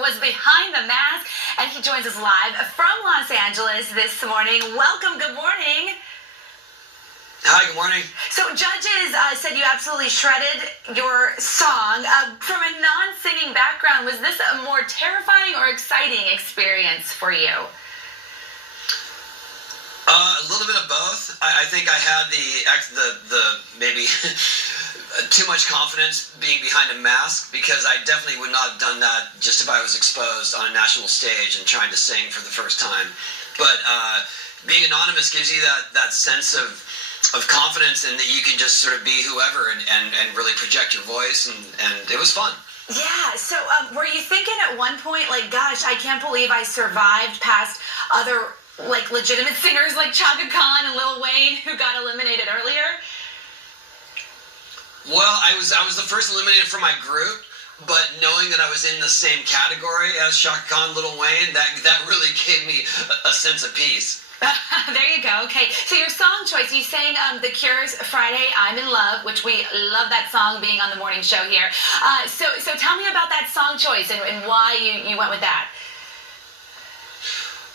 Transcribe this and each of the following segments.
was behind the mask, and he joins us live from Los Angeles this morning. Welcome, good morning. Hi, good morning. So judges said you absolutely shredded your song. From a non-singing background, was this a more terrifying or exciting experience for you? A little bit of both. I think I had the maybe too much confidence being behind a mask, because I definitely would not have done that just if I was exposed on a national stage and trying to sing for the first time. But being anonymous gives you that sense of confidence, and that you can just sort of be whoever and really project your voice, and it was fun. Yeah, so were you thinking at one point, like, gosh, I can't believe I survived past other, like, legitimate singers like Chaka Khan and Lil Wayne who got eliminated earlier? Well, I was the first eliminated from my group, but knowing that I was in the same category as Chaka Khan, Lil Wayne, that really gave me a sense of peace. There you go. Okay, so your song choice, you sang The Cure's Friday, I'm in Love, which we love that song being on the morning show here. So tell me about that song choice and why you went with that.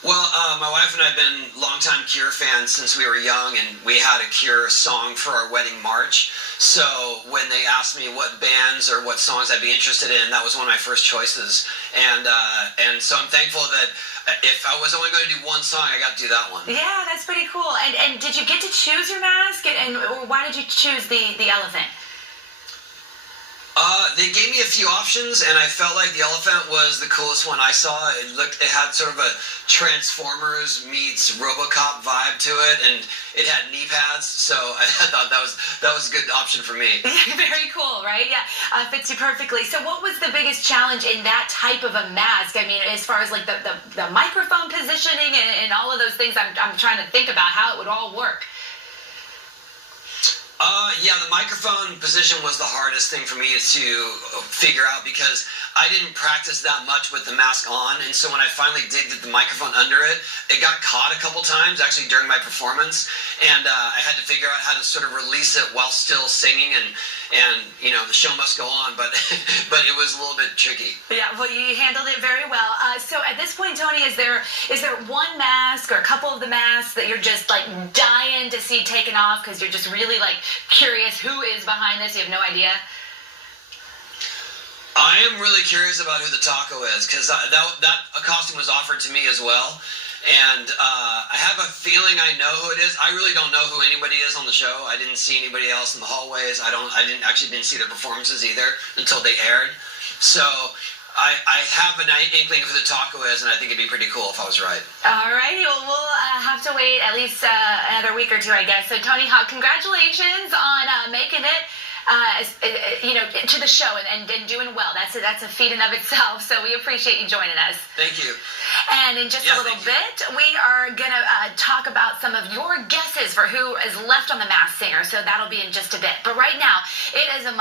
Well, my wife and I have been longtime Cure fans since we were young, and we had a Cure song for our wedding march. So when they asked me what bands or what songs I'd be interested in, that was one of my first choices. And so I'm thankful that if I was only going to do one song, I got to do that one. Yeah, that's pretty cool. And did you get to choose your mask? Or why did you choose the elephant? They gave me a few options, and I felt like the elephant was the coolest one I saw. It had sort of a Transformers meets RoboCop vibe to it, and it had knee pads, so I thought that was a good option for me. Very cool, right? Yeah, fits you perfectly. So what was the biggest challenge in that type of a mask? I mean, as far as like the microphone positioning and all of those things, I'm trying to think about how it would all work. Yeah, the microphone position was the hardest thing for me to figure out, because I didn't practice that much with the mask on, and so when I finally did get the microphone under it, it got caught a couple times, actually, during my performance, and I had to figure out how to sort of release it while still singing, and you know, the show must go on, but it was a little bit tricky. Yeah, well, you handled it very well. So at this point, Tony, is there one mask or a couple of the masks that you're just like dying to see taken off, because you're just really like curious who is behind this? You have no idea? I am really curious about who the taco is, because that costume was offered to me as well, and I have a feeling I know who it is. I really don't know who anybody is on the show. I didn't see anybody else in the hallways. I didn't see their performances either until they aired. So I have an inkling of who the taco is, and I think it'd be pretty cool if I was right. All righty, well, we'll have to wait at least another week or two, I guess. So Tony Hawk, congratulations on making it. To the show and doing well. That's a feat in of itself. So we appreciate you joining us. Thank you. And in just a little bit, we are gonna talk about some of your guesses for who is left on The Masked Singer. So that'll be in just a bit. But right now, it is a